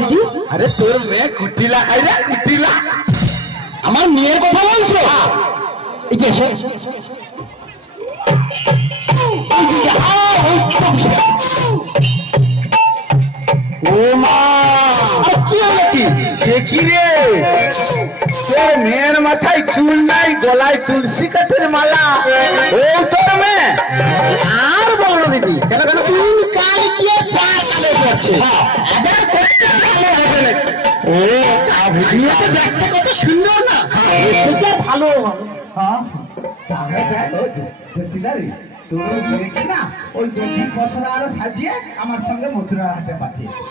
দিদি? আরে তোর মেয়ে কুটিলা খাই রে, কুটিলা। আমার মেয়ের কথা বলছো? এই যে ও মা, কি হলো কি? সে কি রে? তোর মেয়ের মাথায় চুল নাই, গলায় তুলসী কাঠের মালা, ও তোর মেয়ে? আর বলো দিদি, কেন কেন তিন কাল গিয়ে চার কালে যাচ্ছে। ও ভিডিওতে দেখতে কত সুন্দর না? দেখতে ভালো। তোর মেয়েকে না ওই দক্ষিণ বছরা আরো সাজিয়ে আমার সঙ্গে মথুরা হাটে পাঠিয়েছে।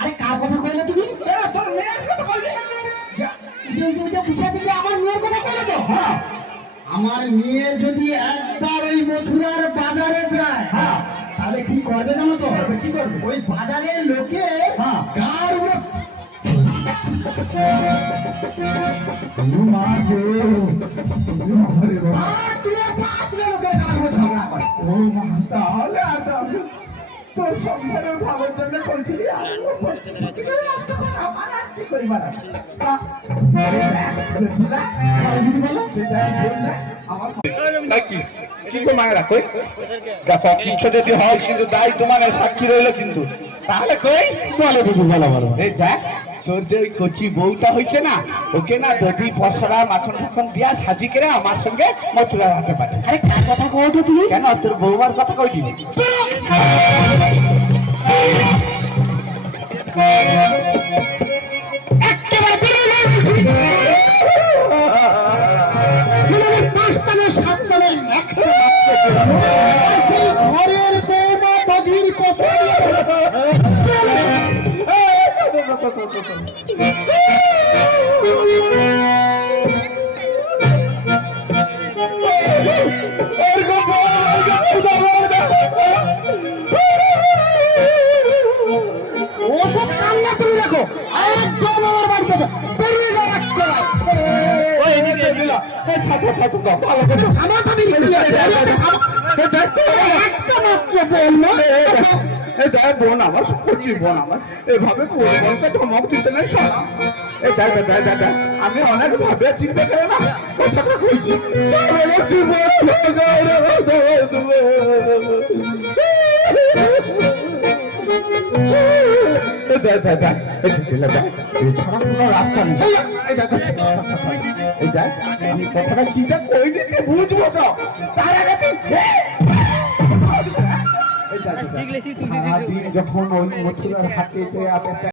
আরে কার কথা কইলে তুমি? তোর মেয়ের কথা বললি? বুঝাতে যে আমার মেয়ের কথা কইলে তো? হ্যাঁ, আমার মেয়ে যদি একবার ওই মথুরার বাজারে যায়, হ্যাঁ, তাহলে কি করবে জানো তো? কি করবে? ওই বাজারের লোকে হ্যাঁ গার উপর তাহলে তোর সংসারের ভাবের জন্য করছিলি কি করিবার আছে? কি গো মায়েরা কই দেখো কিছু যদি হয় কিন্তু দায় তোমার সাক্ষী রইলো কিন্তু তাহলে কই বলো দিদি, বলো বলো। এই দেখ তোর যে ওই কচি বউটা হয়েছে না, ওকে না দধি পসরা মাখন ফাখন দিয়া সাজি করে আমার সঙ্গে মথুরা হাটে পাঠে। আরে কার কথা কইছো তুমি? কেন তোর বউমার কথা কইলি? ঘরের বৌমা বধির ওসব কান্না করে রাখো, একদম আমার বাড়িতে বেরিয়ে যাও একটা মাত্র বললো বোন আমার কচি বোন আমার এভাবে বোনকে ধমক দিতে নেই। আমি অনেক ভাবে চিন্তা করে না কথাটা কইছি। এছাড়া কোনো রাস্তা নেই। আমি কথাটা চিন্তা কই দিতে বুঝবো তো তার আগে সারাদিন যখন ওই মথুরার হাটে যে